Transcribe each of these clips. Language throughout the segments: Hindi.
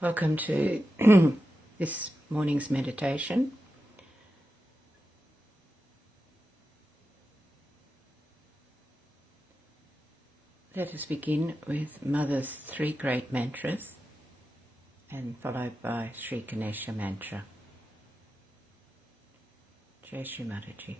Welcome to this morning's meditation. Let us begin with Mother's three great mantras and followed by Sri Ganesha mantra. Jai Shri Mataji.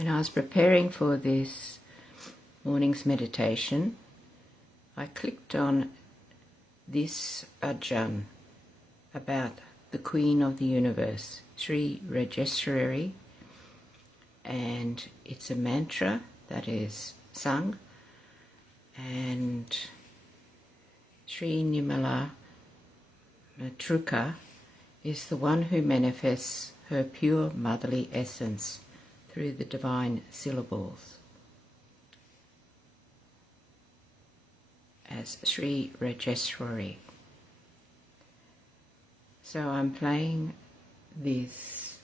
When I was preparing for this morning's meditation, I clicked on this bhajan about the Queen of the Universe, Sri Rajeshwari, and it's a mantra that is sung, and Sri Nirmala Matruka is the one who manifests her pure motherly essence through the divine syllables as Sri Rajeshwari. So I'm playing this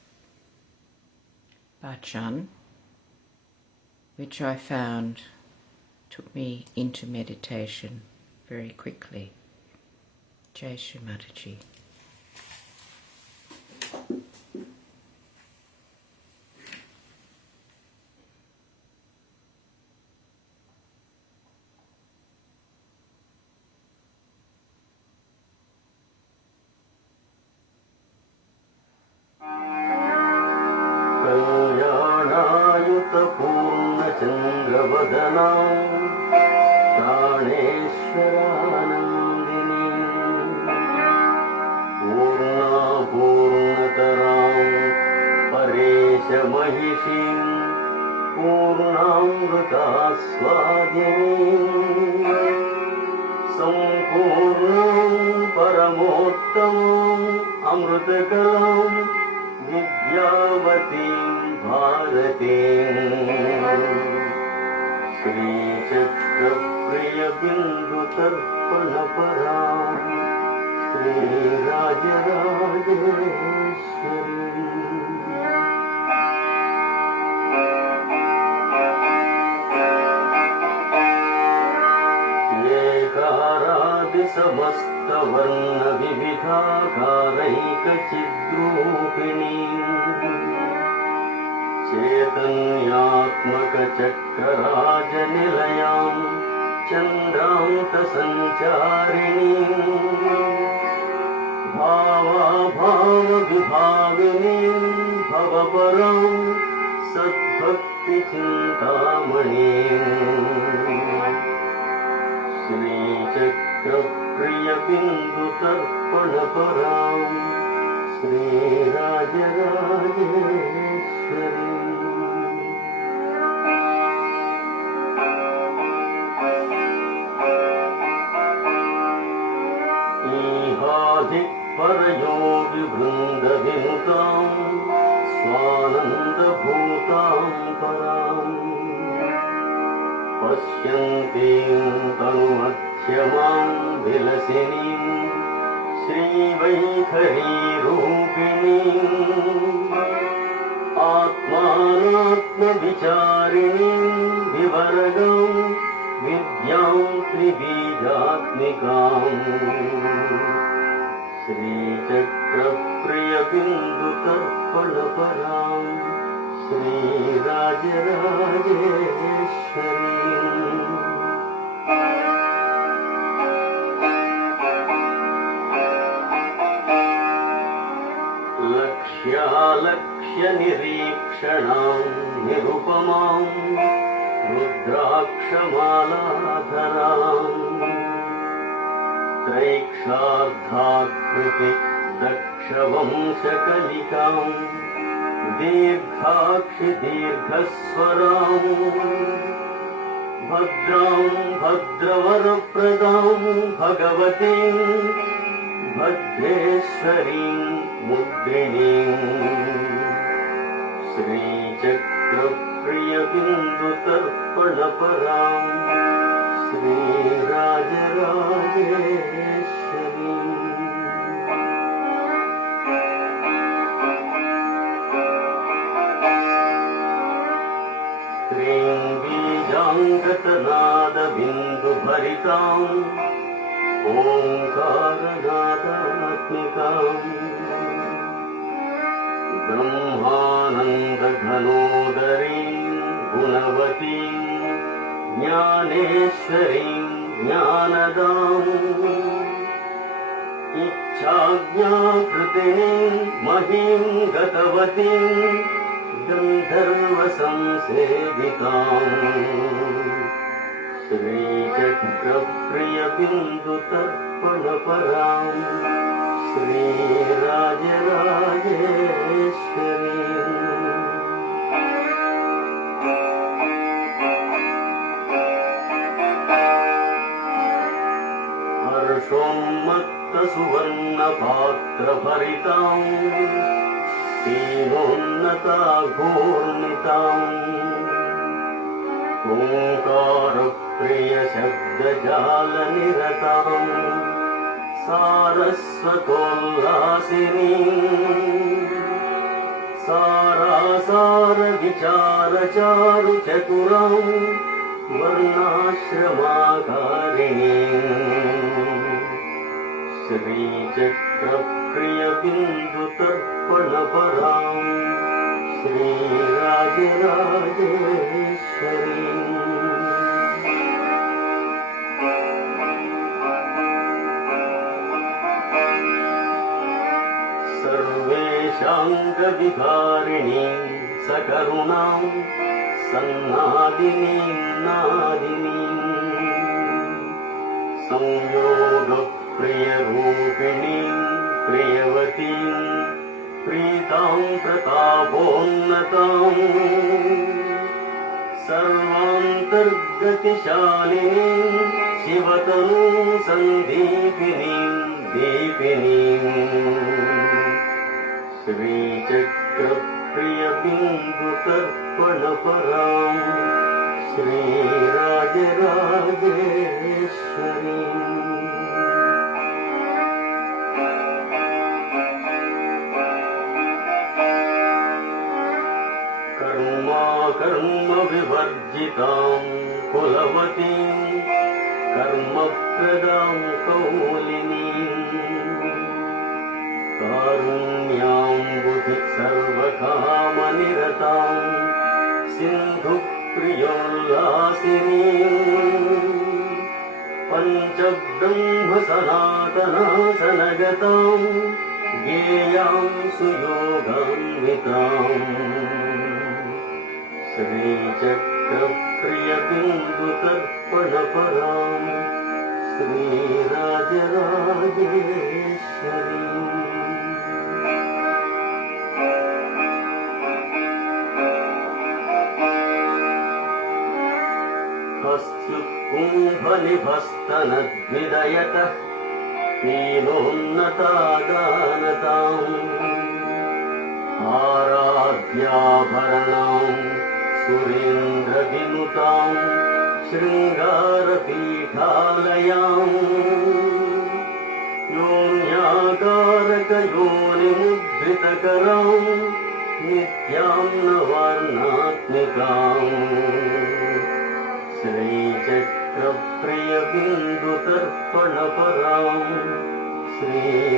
bhajan, which I found took me into meditation very quickly. Jai Shri Mataji. सुवर्णपात्रभरिताम् तेनोन्नता घूर्णिताम् ओङ्कारप्रियशब्दजालनिरताम् सारस्वतोल्लासिनीम् सारासारविचारचारुचतुराम् वर्णाश्रमाकारिणीम् श्रीचक्रप्रियबिन्दुतर्पणपराम् श्रीराजराजेश्वरीम् सर्वेषाङ्गविकारिणीम् सकरुणाम् सन्नादिनीम् नादिनीम् संयोगप्रियरूपिणीम् प्रियवतीम् प्रीताम् प्रतापोन्नताम् सर्वान्तर्गतिशालिनीम् शिवतनूम् सन्दीपिनीम् दीपिनीम् श्रीचक्रप्रियबिन्दुतर्पणपराम् श्रीराजराजेश्वरीम् कर्मविवर्जिताम् कुलवतीम् कर्मप्रदाम् कौलिनीम् कारुण्याम्बुधि सर्वकामनिरताम् सिन्धुप्रियोल्लासिनीम् पञ्चब्रह्मसनातनासनगताम् गेयाम् सुयोगान्विताम् श्रीचक्रप्रियबिन्दुतर्पणपराम् श्रीराजराजेश्वरीम् कुम्भनिभस्तनद्विदयतः पीनोन्नतादानताम् आराध्याभरणाम् सुरेन्द्रविनुताम् शृङ्गारपीठालयाम् योन्याकारकयोनिमुद्रितकराम् नित्याम् नवार्णात्मिकाम् श्रीचक्रप्रियबिन्दुतर्पणपराम् श्रीराजराजेश्वरीम्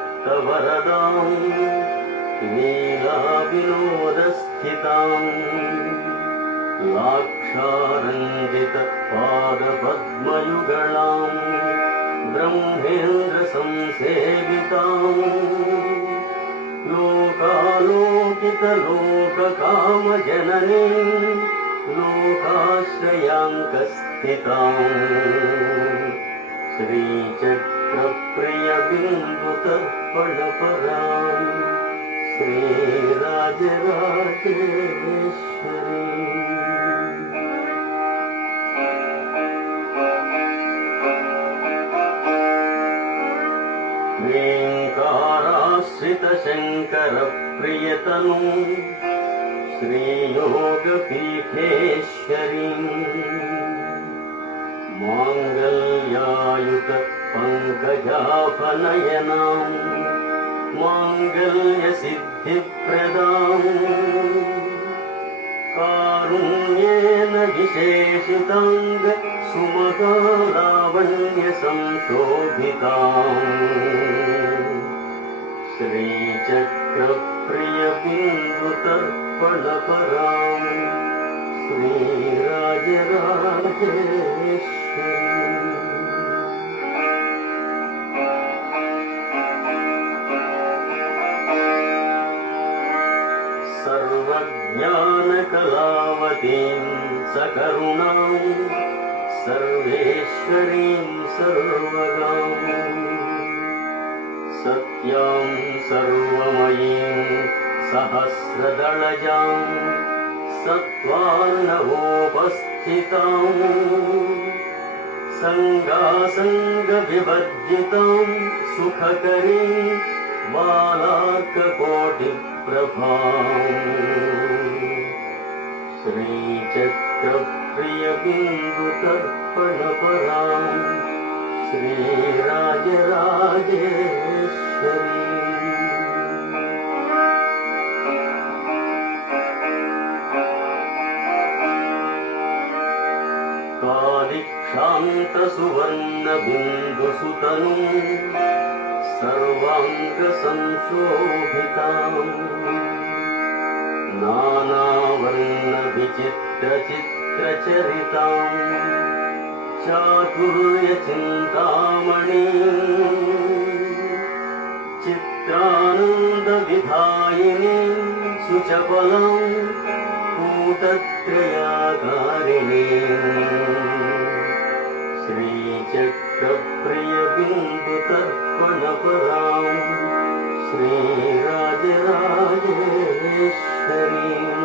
लक्ष्मीलक्षणपूर्णभक्तवरदाम् लीलाविनोदस्थिताम् लाक्षारञ्जितपादपद्मयुगलाम् ब्रह्मेन्द्रसंसेविताम् लोकालोकितलोककामजननीम् लोकाश्रयाङ्कस्थिताम् श्रीचक्रप्रियबिन्दुतर्पणपराम् श्रीराजराजेश्वरीम् ह्रीङ्काराश्रितशङ्करप्रियतनुम् श्रीयोगपीठेश्वरीम् माङ्गल्यायुतपङ्कजापनयनाम् माङ्गल्यसिद्धिप्रदाम् कारुण्येन विशेषिताङ्ग सुमकालावण्यसंशोभिताम् श्रीचक्रप्रियबिन्दुतर्पणपराम् श्रीराजराजेश्वरीम् सर्वज्ञानकलावतीम् सकरुणाम् सर्वेश्वरीम् सर्वगाम् सत्यां सर्वमयीं सहस्रदलजां सत्त्वार्णवोपस्थिताम् सङ्गासङ्गविवर्जितां सुखकरीं बालार्ककोटिप्रभाम् श्रीचक्रप्रियबिन्दुतर्पणपराम् श्रीराजराजेश्वरी कालिक्षान्तसुवर्णबिन्दुसुतनुं सर्वाङ्गसंशोभिताम् नानावर्णविचित्रचित्रचरिताम् चातुर्यचिन्तामणि चित्रानन्दविधायिनी सुचपलां कूटत्रयाकारिणी श्रीचक्रप्रियबिन्दुतर्पणपरां श्रीराजराजेश्वरीम्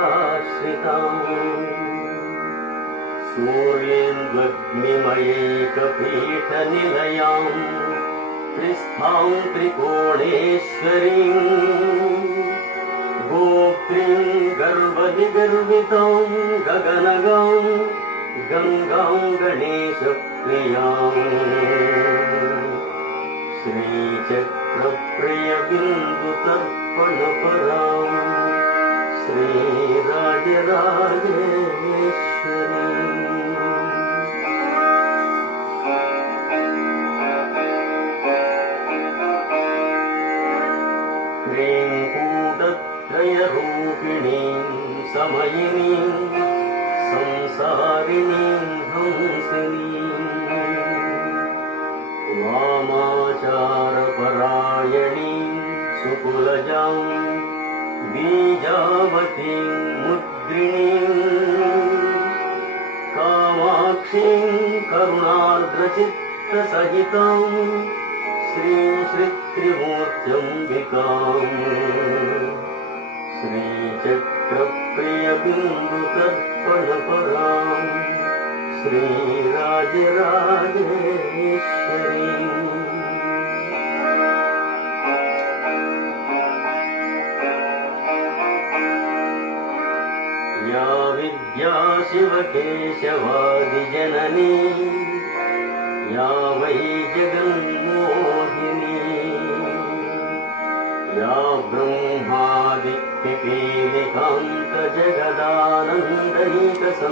लक्ष्मीशानविधेन्द्रचन्द्रमकुटाद्यष्टाङ्गपीठाश्रिताम् सूर्येन्द्वग्निमयैकपीठनिलयाम् त्रिस्थां त्रिकोणेश्वरीम् गोप्त्रीं गर्वनिगर्वितां गगनगां गङ्गां गणेशप्रियाम् श्रीचक्रप्रियबिन्दुतर्पणपरां श्रीराजराजेश्वरी ह्रीं कूटत्रयरूपिणीं समयिनीं संसारिणीं हंसिनीं वामाचारपरायणीं सुकुलजां बीजावतीं मुद्रिणीं कामाक्षीं करुणार्द्रचित्तसहितां श्रीं श्रीत्रिमूर्त्यम्बिकाम् श्रीचक्रप्रियबिन्दुतर्पणपरां श्रीराजराजेश्वरी या विद्या शिवकेशवादिजननी या वै जगन्मोहिनी या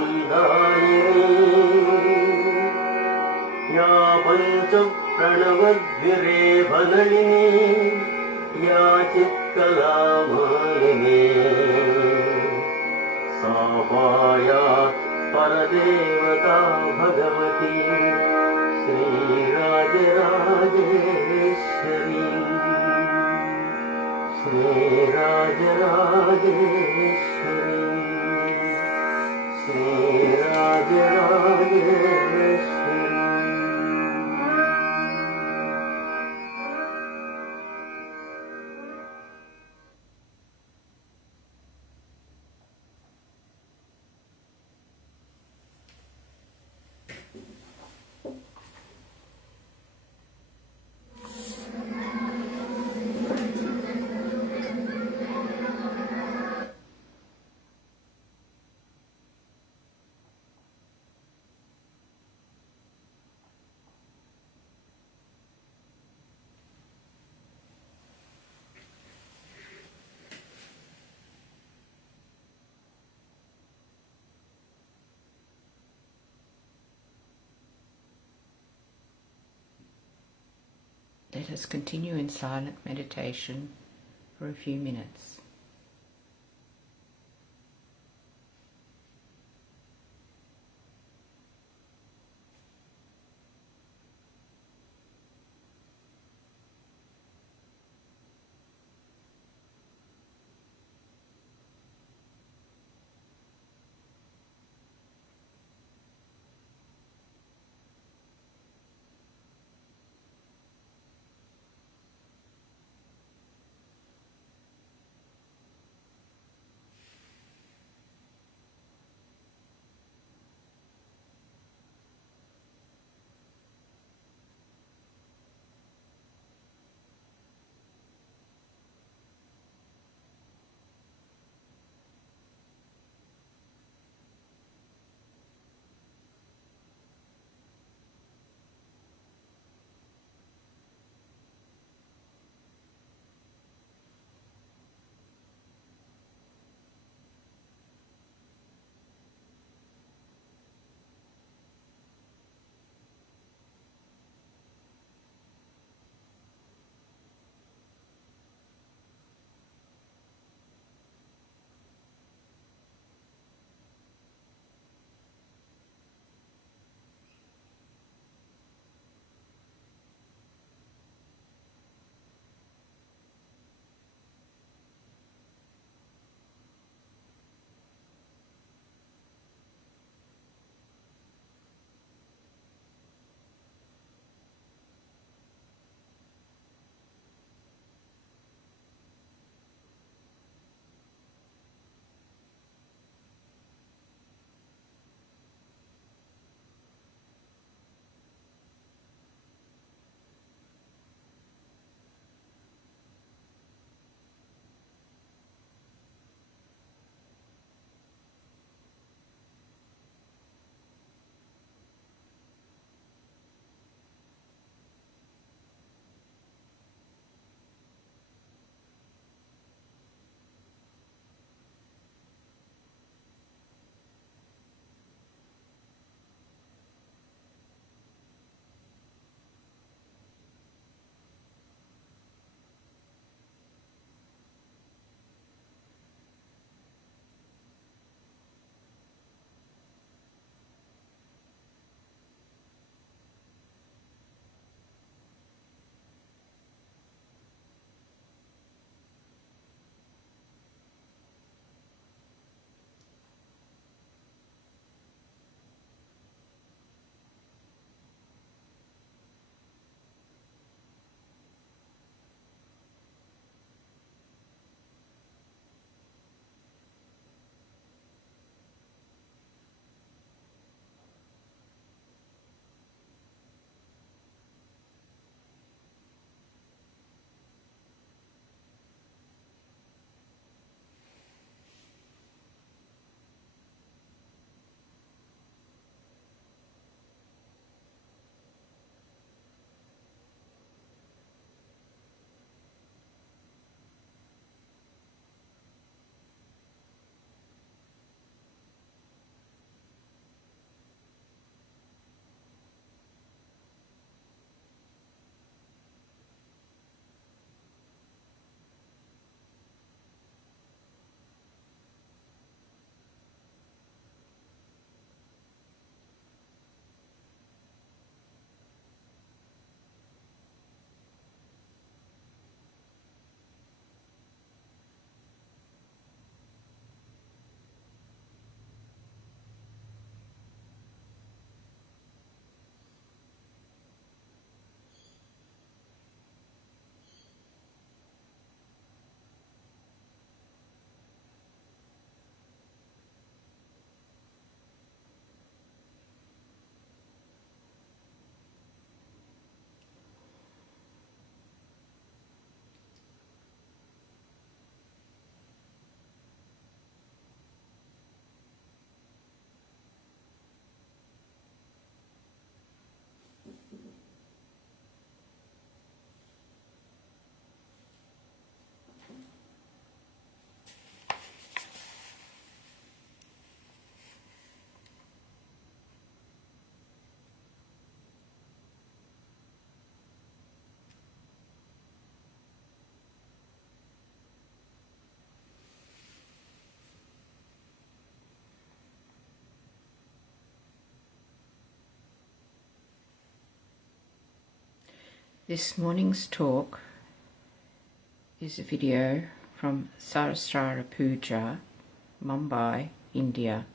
ब्रह्मादित्यपीलिकान्तजगदानन्दैकसन्दायिनी या पञ्चप्रणवद्विरेफनलिनी या चित्कलामालिनी सा पायात् परदेवता Bhagwati Sri Rajarajeshwari Sri Rajarajeshwari Sri Rajarajeshwari Let us continue in silent meditation for a few minutes. This morning's talk is a video from Saraswara Puja, Mumbai, India,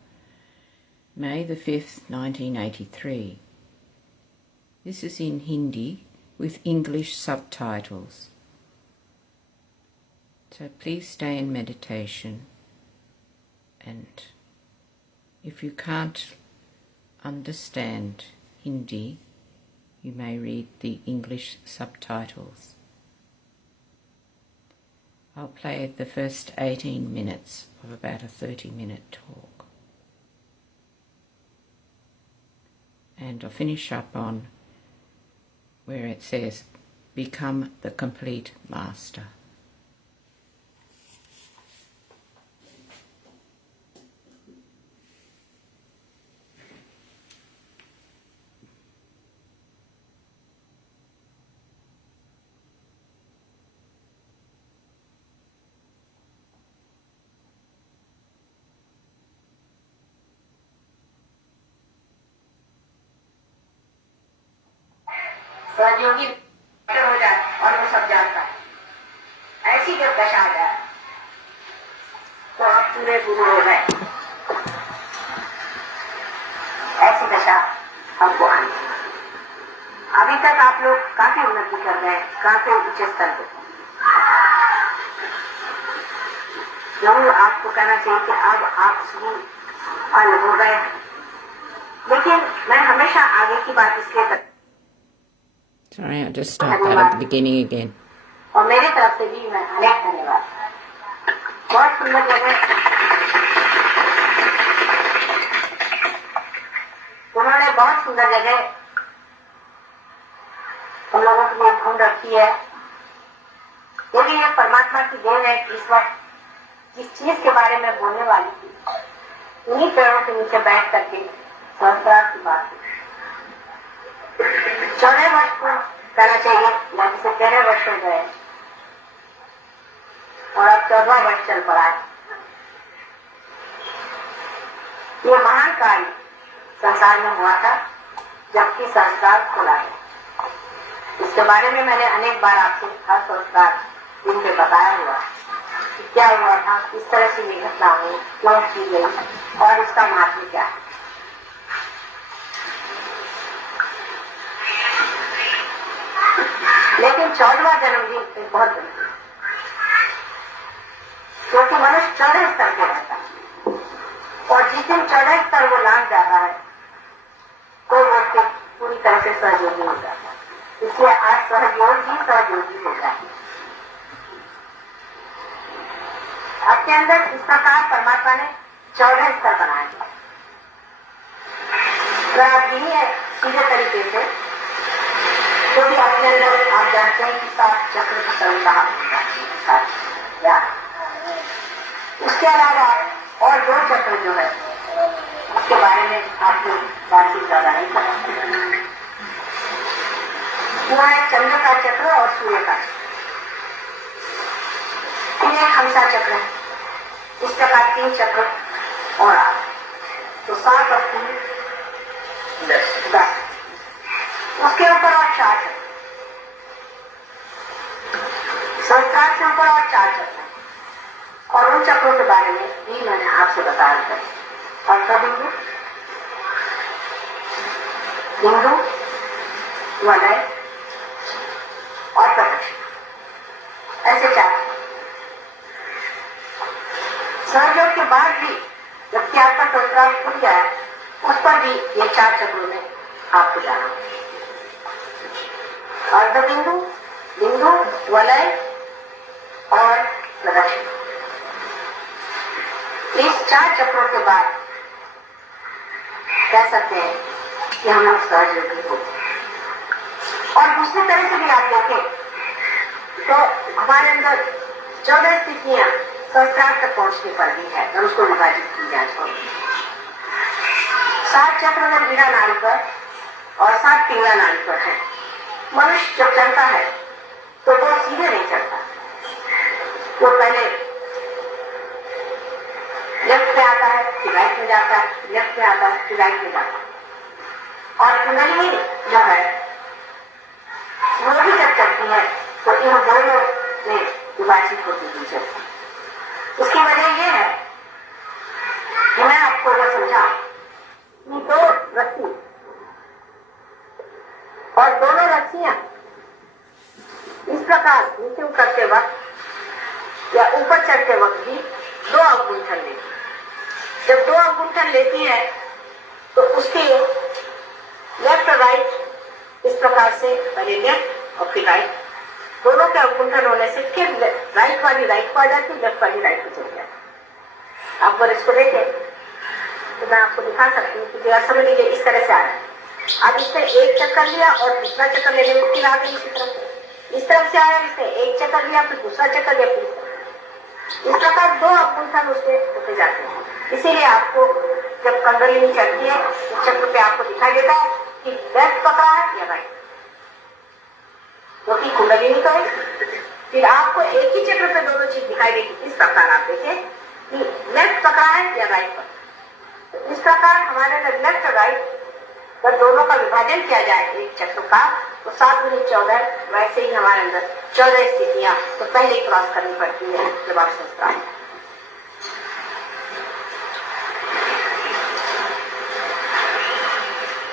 May the 5th, 1983. This is in Hindi with English subtitles. So please stay in meditation, and if you can't understand Hindi, you may read the English subtitles. I'll play the first 18 minutes of about a 30-minute talk. And I'll finish up on where it says, "Become the complete master." सहयोगी हो जाए और वो सब जानता है। ऐसी जब दशा आ जाए तो आप पूरे गुरु हो गए। ऐसी दशा हमको आनी। अभी तक आप लोग काफी उन्नति कर रहे हैं, काफी ऊंचे स्तर पे। जरूर आपको कहना चाहिए कि अब आप शुरू फल हो गए, लेकिन मैं हमेशा आगे की बात इसलिए करती। Sorry, I'll just start that at the beginning again. और मेरे तरफ से भी मैं अनेक धन्यवाद। बहुत सुंदर जगह उन्होंने, बहुत सुंदर जगह हम लोगों के लिए ढूंढ रखी है। यदि ये परमात्मा की देन है कि इस वक्त जिस चीज के बारे में बोलने वाली थी, उन्हीं पेड़ों के नीचे बैठ करके संस्कार की बात हुई। 14 वर्ष को कहना चाहिए, लेकिन से 13 वर्ष हो गए और अब 14वां वर्ष चल पड़ा है। ये महान कार्य संसार में हुआ था जबकि संस्कार खुला है। इसके बारे में मैंने अनेक बार आपसे हर संस्कार दिन पे बताया हुआ कि क्या हुआ था, किस तरह से ये घटना हुई, क्यों की गई और इसका महत्व क्या है। लेकिन 14वां जन्मदिन एक बहुत बड़ी, क्योंकि मनुष्य 14 स्तर पे रहता है और जिस दिन 14 स्तर वो लांग जाता है तो वो पूरी तरह से सहयोगी हो जाता है। इसलिए आज सहयोगी हो जाता है। आपके अंदर इस प्रकार परमात्मा ने 14 स्तर बनाए हैं। अगर आप यही सीधे तरीके से तो भी अपने अंदर आप जानते हैं कि 7 चक्र की संहिता या उसके अलावा और 2 चक्र जो है उसके बारे में आपको बातचीत ज्यादा नहीं करना। वो है चंद्र का चक्र और सूर्य का चक्र। ये हंसा चक्र है। इस प्रकार 3 चक्र और आप तो 7 और 3 10। उसके ऊपर और 4 चक्र, संस्कार के ऊपर और 4 चक्र, और उन चक्रों के बारे में भी मैंने आपसे बताया था। अर्धबिंदु, बिंदु, वलय और प्रदक्षिण, ऐसे 4। सहयोग के बाद भी जबकि आपका संस्कार खुल गया है, उस पर भी ये 4 चक्रों में आपको जाना। अर्धबिंदु, बिंदु, वलय और प्रदक्षिण, इस 4 चक्रों के बाद कह सकते हैं कि हम लोग सहयोगी हो। और दूसरी तरह से भी आप देखें तो हमारे अंदर 14 स्थितियां संस्कार तक पहुंचने पर भी है और उसको विभाजित की जा सकती। 7 चक्र में मीरा नाड़ी पर और 7 पिंगला नाड़ी पर है। मनुष्य जब चलता है तो वो सीधे नहीं चलता, वो पहले लेफ्ट में आता है, फिर राइट में जाता है, लेफ्ट में आता है, फिर राइट में जाता है। और कुंडली जो है वो भी जब करती है तो इन दोनों में विभाजित होती हुई चलती है। उसकी वजह यह है कि मैं आपको यह समझा कि दो रस्सी और दोनों रस्सियां इस प्रकार नीचे उतरते वक्त या ऊपर चढ़ते वक्त भी दो अवगुंठन लेती है। जब दो अवगुंठन लेती है तो उसके लेफ्ट और राइट इस प्रकार से पहले लेफ्ट और फिर राइट दोनों के अवगुंठन होने से फिर राइट वाली राइट को आ जाती है, लेफ्ट वाली राइट को चली जाती है। आप अगर इसको देखें तो मैं आपको दिखा सकती हूँ कि समझ लीजिए इस तरह से आ रहा है। अब इसने एक चक्कर लिया और दूसरा चक्कर लेने में फिर आ गई इस तरफ से आया, इसने एक चक्कर लिया फिर दूसरा चक्कर लिया फिर इस प्रकार दो अवगुंठन उसके होते जाते हैं। इसीलिए आपको जब कंगलिनी चढ़ती है उस चक्र पे आपको दिखाई देता है कि लेफ्ट पकड़ा है या राइट, क्योंकि कुंडलिनी तो है। फिर आपको एक ही चक्र पे दोनों चीज दिखाई देगी। इस प्रकार आप देखें कि लेफ्ट पकड़ा है या राइट पकड़ा। तो इस प्रकार हमारे अंदर लेफ्ट और राइट पर दोनों का विभाजन किया जाए एक चक्र का तो 7 गुनी 14, वैसे ही हमारे अंदर 14 स्थितियां तो पहले ही क्रॉस करनी पड़ती है जब आप संस्कार हैं।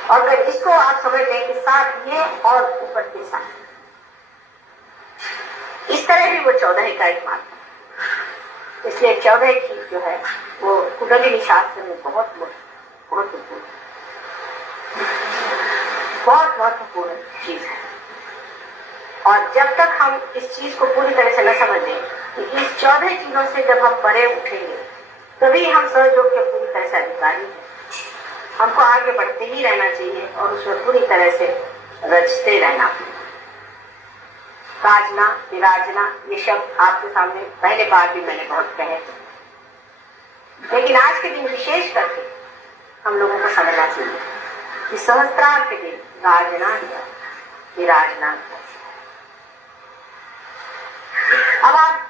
और अगर इसको आप समझ लें कि 7 ये और ऊपर के 7 इस तरह भी वो 14 का एक मार्ग है। इसलिए 14 की जो है वो कुंडलिनी शास्त्र में बहुत महत्वपूर्ण चीज है। और जब तक हम इस चीज को पूरी तरह से न समझ लें कि इस 14 चीजों से जब हम परे उठेंगे तभी हम सहयोग के पूरी तरह से अधिकारी हैं। हमको आगे बढ़ते ही रहना चाहिए और उसमें पूरी तरह से रचते रहना। साजना विराजना ये शब्द आपके सामने पहले बार भी मैंने बहुत कहे, लेकिन आज के दिन विशेष करके हम लोगों को समझना चाहिए कि सहस्त्रार के दिन राजना क्या विराजना क्या। अब आप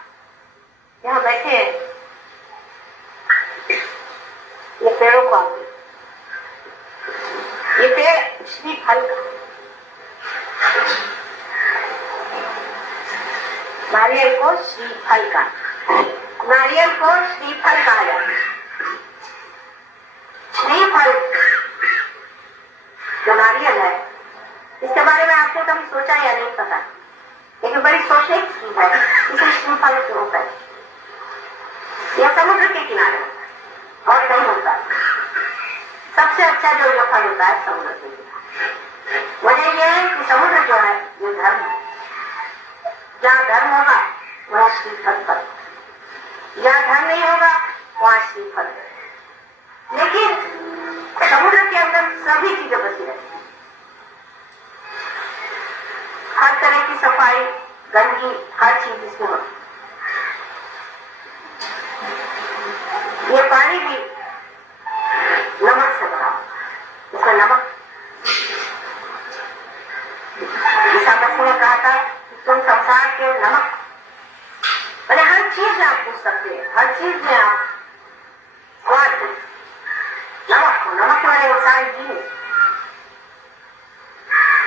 यहाँ बैठे हैं, ये पेड़ों को आप ये पेड़ श्रीफल का नारियल को श्रीफल का नारियल को श्रीफल कहा जाता है। श्रीफल जो नारियल है इसके बारे में आपने कभी सोचा या नहीं पता, लेकिन बड़ी सोचने की चीज है इसे श्रीफल क्यों है। यह समुद्र के किनारे और कहीं होता है। सबसे अच्छा जो फल होता है समुद्र के किनारे। वजह यह है कि समुद्र जो है ये धर्म है। जहाँ धर्म होगा वहाँ श्रीफल फल, जहाँ धर्म नहीं होगा वहाँ श्रीफल। लेकिन समुद्र के अंदर सभी चीजें बसी रहती हैं। हर तरह की सफाई गंदगी हर चीज इसमें होती। ये पानी भी नमक से भरा, इसमें नमक ईसा मसीह ने कहा था तुम संसार के नमक। मैंने हर चीज में आप पूछ सकते हैं, हर चीज में आप स्वाद नमक हो। नमक वाले इंसान जी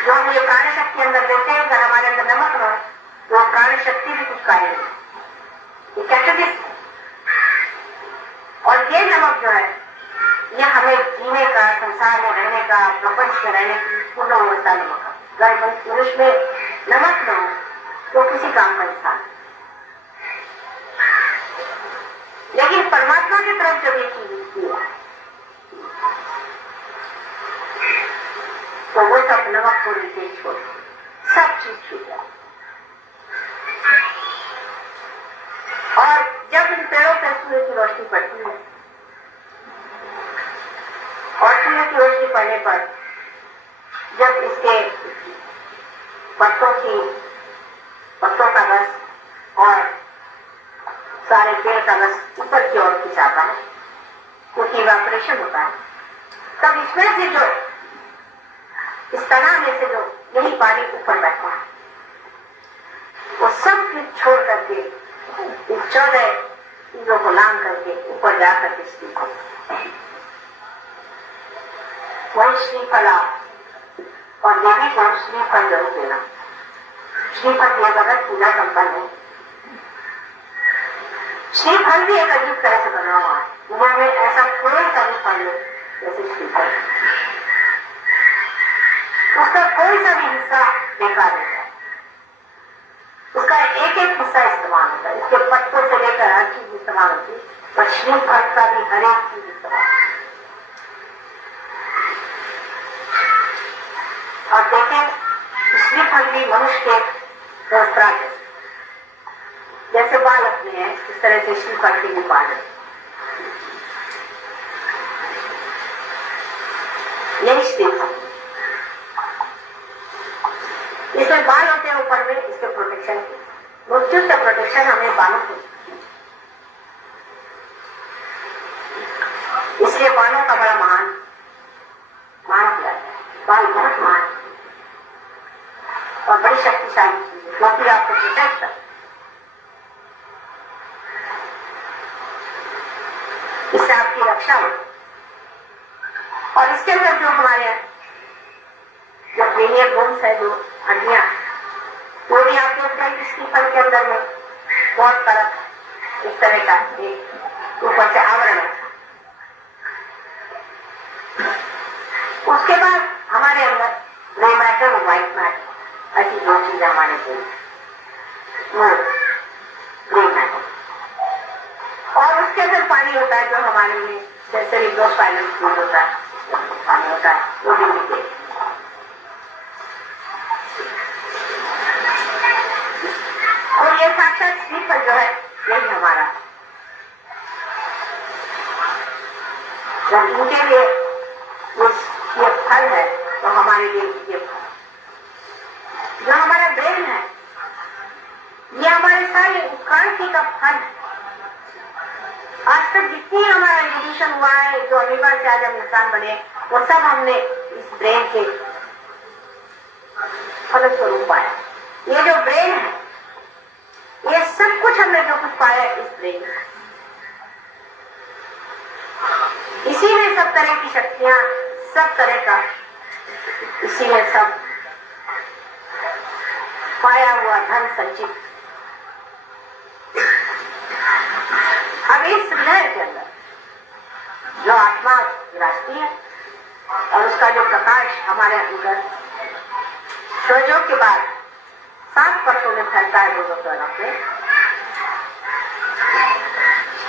जो हम ये प्राण शक्ति अंदर देते हैं, अगर हमारे अंदर नमक हो तो प्राण शक्ति भी कुछ कार्य नहीं। ये कैटेलिस्ट है। और ये नमक जो है ये हमें जीने का, संसार में रहने का, प्रपंच में रहने की पूर्ण व्यवस्था नमक है। अगर मनुष्य में नमक न हो तो किसी काम का इंसान। लेकिन परमात्मा की तरफ जब ये चीज दिखती है तो वो सब नमक को नीचे छोड़ सब चीज छूट जाए। और जब इन पेड़ों पर सूर्य की रोशनी पड़ती है और सूर्य की रोशनी पड़ने पर जब इसके पत्तों का रस और सारे पेड़ का रस ऊपर की ओर खिंचाता है क्योंकि इवेपोरेशन होता है, तब इसमें से जो इस तना में से जो यही पानी ऊपर बैठा है वो सब कुछ छोड़ करके इस 14 चीजों को लांग करके ऊपर जा करके सीखो। वही श्रीफला और देवी को श्रीफल जरूर देना। श्रीफल दिया जगत पूजा संपन्न है। श्रीफल भी एक अजीब तरह से बना हुआ है, दुनिया में ऐसा कोई सा भी फल नहीं जैसे श्रीफल। उसका कोई सा भी हिस्सा बेकार नहीं है, उसका एक एक हिस्सा इस्तेमाल होता है। इसके पत्तों से लेकर हर चीज इस्तेमाल होती है, पर श्रीफल का भी हर एक चीज इस्तेमाल। और देखें, श्रीफल भी मनुष्य के संस्कार जैसे बाल अपने हैं, इस तरह से श्रीफल के भी बाल है। यही श्रीफल, इसमें बाल होते हैं ऊपर में, इसके प्रोटेक्शन की, मृत्यु से प्रोटेक्शन हमें बालों को, इसलिए बालों का बड़ा मान किया है। बाल बहुत मान और बड़ी शक्तिशाली चीज है, क्योंकि आपको प्रोटेक्ट कर, इससे आपकी रक्षा हो। और इसके अंदर जो हमारे जो क्रेनियल बोन्स है, जो हड्डियां, वो भी आप देखते हैं कि श्रीफल के अंदर में बहुत फर्क, इस तरह का एक ऊपर से आवरण है। उसके बाद हमारे अंदर ग्रे मैटर और व्हाइट मैटर, ऐसी दो चीजें हमारे को, वो ग्रे मैटर, और उसके अंदर पानी होता है जो हमारे लिए सेरेब्रोस्पाइनल फ्लूइड होता है, पानी होता है, वो भी मिलते हैं। और ये साक्षात श्रीफल जो है, यही हमारा, जब इनके लिए ये फल है तो हमारे लिए ये फल, जो हमारा ब्रेन है, ये हमारे सारे उत्क्रांति का फल है। आज तक जितनी हमारा एवोल्यूशन हुआ है, जो अमीबा से आज हम इंसान बने, वो सब हमने इस ब्रेन के फलस्वरूप पाया। ये जो ब्रेन है, ये सब कुछ हमने जो कुछ पाया इस ब्रेन में, इसी में सब तरह की शक्तियां, सब तरह का, इसी में सब पाया हुआ धन संचित। अब इस लय के अंदर जो आत्मा विराजती है और उसका जो प्रकाश हमारे अंदर स्वयोग के बाद 7 परतों में फैलता है,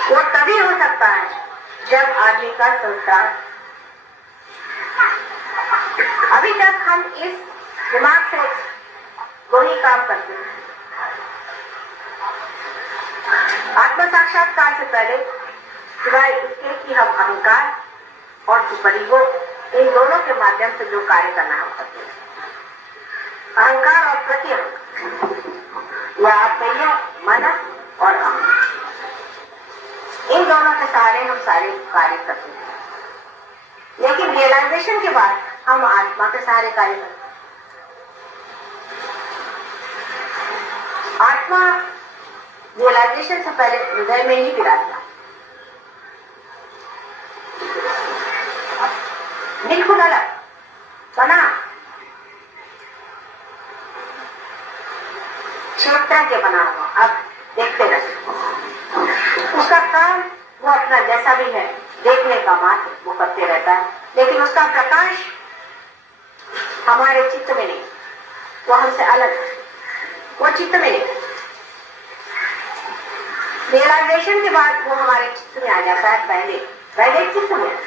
वो तभी हो सकता है जब आदमी का संस्कार, अभी तक हम इस दिमाग से वही काम करते हैं। आत्म साक्षात्कार से पहले सिवाय इसके कि हम अहंकार और सुपरिगो, इन दोनों के माध्यम से जो कार्य करना हम करते हैं, अहंकार और प्रत्यहंकार, या आत्मीय मन और अहंकार, इन दोनों के सहारे हम सारे कार्य करते हैं। लेकिन रियलाइजेशन के बाद हम आत्मा के सहारे कार्य करते हैं। आत्मा रियलाइजेशन से पहले हृदय में ही विराजता, बिल्कुल अलग बना, क्षेत्र के बना हुआ। अब देखते रहे, उसका काम वो अपना जैसा भी है देखने का मात्र वो करते रहता है, लेकिन उसका प्रकाश हमारे चित्त में नहीं, वो हमसे अलग है, वो चित्त में नहीं। रियलाइजेशन के बाद वो हमारे चित्त में आ जाता है, पहले चित्त में,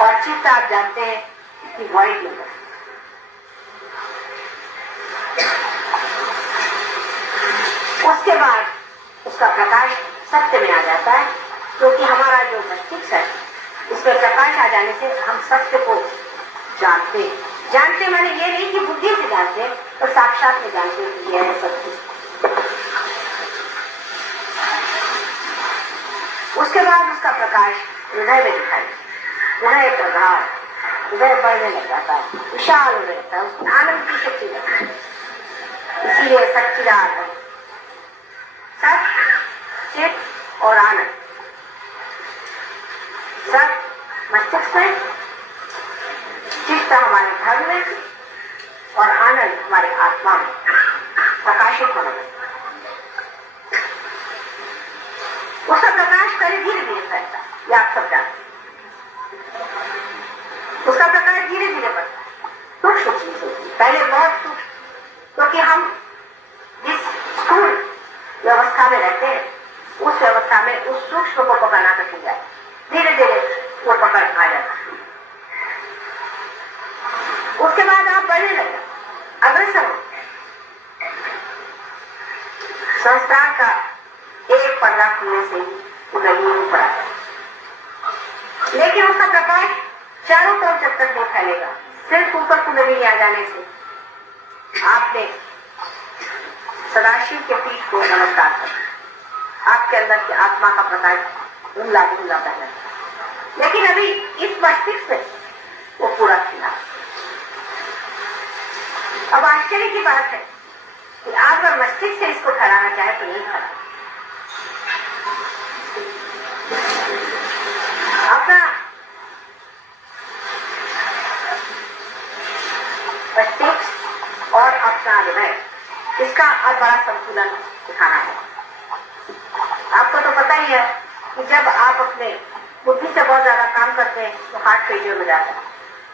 और चित्त आप जानते हैं कि वॉइड नहीं है। उसके बाद उसका प्रकाश सत्य में आ जाता है, क्योंकि हमारा जो मस्तिष्क है उसमें प्रकाश आ जाने से हम सत्य को जानते माने ये नहीं कि बुद्धि से जानते, तो साक्षात में जानते कि यह है सत्य। उसके बाद उसका प्रकाश हृदय में दिखाई, हृदय प्रगाढ़, हृदय बढ़ने लग जाता है, विशाल होने लगता है, उसमें आनंद की शक्ति लगती है। इसीलिए सच्चिदानंद, सत्य, चित और आनंद, सत्य मस्तिष्क में, चित्त हमारे धर्म में, उसका प्रकाश पहले धीरे धीरे फैलता है, ये आप सब जानते हैं। उसका प्रकाश धीरे धीरे बढ़ता है, सूक्ष्म चीज होती है, पहले बहुत सूक्ष्म, क्योंकि हम जिस स्थूल व्यवस्था में रहते हैं उस व्यवस्था में उस सूक्ष्म को पकड़ना कठिन जाए, धीरे धीरे वो पकड़ आ जाता है। उसके बाद आप बढ़ने लगे, अग्रसर हो। संस्कार का एक पर्दा खुलने से ही कुंडली ऊपर आता है, लेकिन उसका प्रकाश चारों तरफ जब तक नहीं फैलेगा, सिर्फ ऊपर कुंडली आ जाने से आपने सदाशिव के पीठ को नमस्कार कर, आपके अंदर की आत्मा का प्रकाश धुंधला धुंधला पहले, लेकिन अभी इस मस्तिष्क में वो पूरा खिला। अब आश्चर्य की बात है कि आप अगर मस्तिष्क से इसको ठहराना चाहे तो नहीं ठहरा। अपना मस्तिष्क और अपना हृदय, इसका और बड़ा संतुलन दिखाना है। आपको तो पता ही है कि जब आप अपने बुद्धि से बहुत ज्यादा काम करते हैं तो हार्ट फेलियर हो जाता है,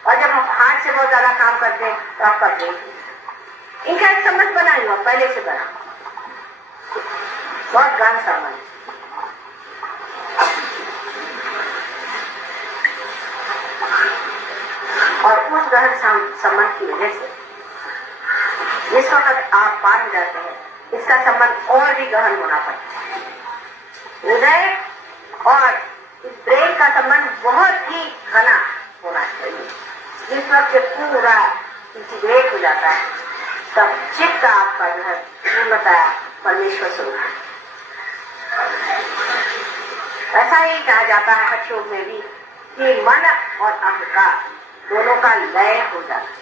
और जब हम हार्ट से बहुत ज्यादा काम करते हैं तो आपका ब्रेन। इनका एक संबंध बना हुआ, पहले से बना, बहुत गहन संबंध। और उस गहन संबंध की वजह से जिस वक्त आप पार हो जाते हैं, इसका संबंध और भी गहन होना पड़ता है। हृदय और इस ब्रेन का संबंध बहुत ही घना होना चाहिए। जिस वक्त पूरा इंटीग्रेट हो जाता है तब चित्त आपका जो है पूर्णतः परमेश्वर स्वरूप है। ऐसा ही कहा जाता है हठयोग में भी कि मन और अहंकार दोनों का लय हो जाता है।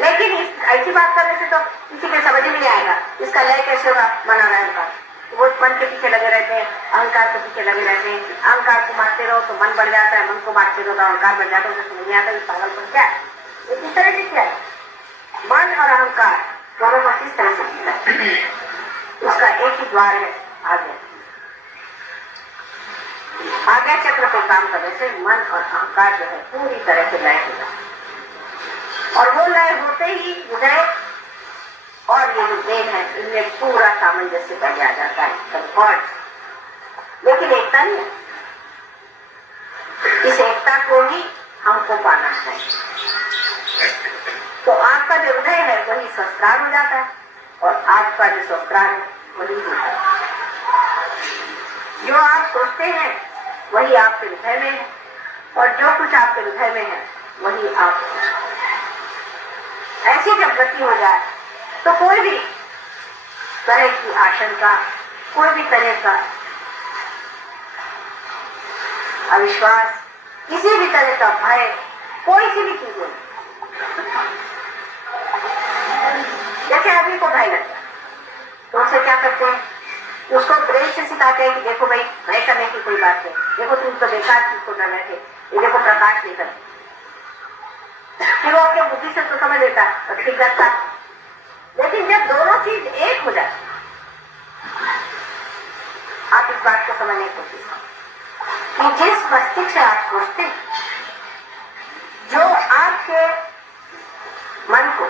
लेकिन ऐसी बात करने से तो किसी के समझ ही नहीं आएगा इसका लय कैसे होगा। मन और अहंकार, वो मन के पीछे लगे रहते हैं, अहंकार के पीछे लगे रहते हैं। अहंकार को मारते रहो तो मन बढ़ जाता है, मन को मारते रहो तो अहंकार बढ़ जाता है। उसे समझ नहीं आता ये पागलपन क्या है। ये किस तरह से क्या है, मन और अहंकार दोनों को किस तरह से किया है। उसका एक ही द्वार है, आज्ञा। आज्ञा चक्र पे काम करने से मन और अहंकार जो है पूरी तरह से लय हो जाता है, और वो लय होते ही हृदय और ये जो ब्रेन है इनमें पूरा सामंजस्य बन आ जाता है, कंकॉर्ड। लेकिन एकता नहीं है, इस एकता को ही हमको पाना है। तो आपका जो हृदय है वही शस्त्रार हो जाता है, और आपका जो शस्त्रार है वही होता है। जो आप सोचते हैं वही आपके हृदय में है, और जो कुछ आपके हृदय में है वही आप। ऐसी जब गति हो जाए तो कोई भी तरह की आशंका, कोई भी तरह का अविश्वास, किसी भी तरह का भय, कोई सी भी चीज नहीं। जैसे आदमी को भय लगता है तो उसे क्या करते हैं, उसको ब्रेन से सिखाते हैं कि देखो भाई भय करने की कोई बात नहीं, देखो तुम तो बेकार चीज को न बैठे, ये देखो प्रकाश नहीं करते। फिर वो अपने बुद्धि से तो समझ लेता है और ठीक करता है। लेकिन जब दोनों चीज एक हो जाए, आप इस बात को समझने की कोशिश करें कि जिस मस्तिष्क से आप सोचते हैं, जो आपके मन को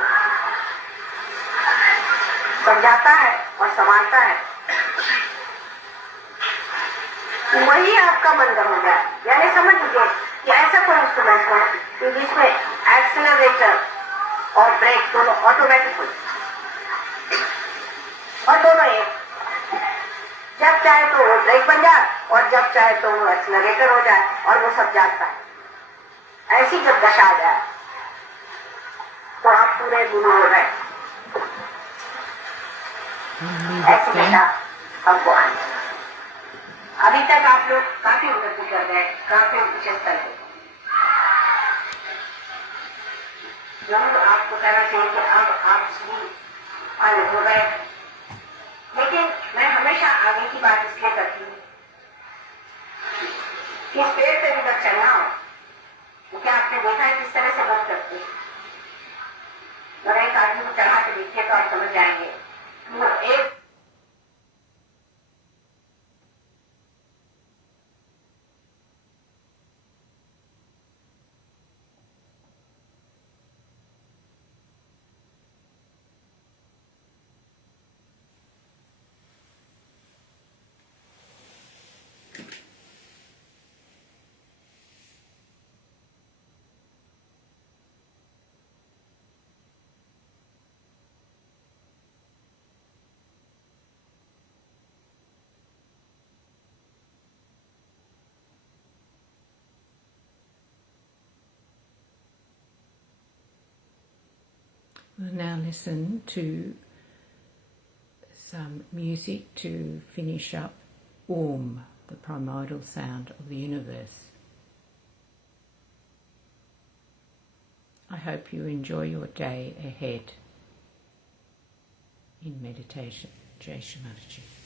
समझाता है और संभालता है, वही आपका मन हो जाए। यानी समझ लीजिए कि ऐसा कोई इंस्ट्रूमेंट हो कि जिसमें एक्सीलरेटर और ब्रेक दोनों ऑटोमेटिक हो, और दोनों एक, जब चाहे तो वो ब्रेक बन जाए और जब चाहे तो वो एक्सीलरेटर हो जाए, और वो सब जानता है। ऐसी जब दशा आ जाए तो आप पूरे गुरु हो गए। ऐसी दशा हमको आनी। अभी तक आप लोग काफी उन्नति कर रहे हैं, काफी उच्च स्तर पे। जरूर आपको कहना चाहिए कि अब आप श्री आगे हो गए। लेकिन मैं हमेशा आगे की बात इसलिए करती हूँ कि इस पेड़ पे भी जब चलना हो तो क्या आपने देखा है किस तरह से लोग करते हैं। अगर एक आदमी को चढ़ा के देखिए तो आप समझ जाएंगे वो एक We'll now listen to some music to finish up Om, the primordial sound of the universe. I hope you enjoy your day ahead in meditation. Jai Shri Mataji.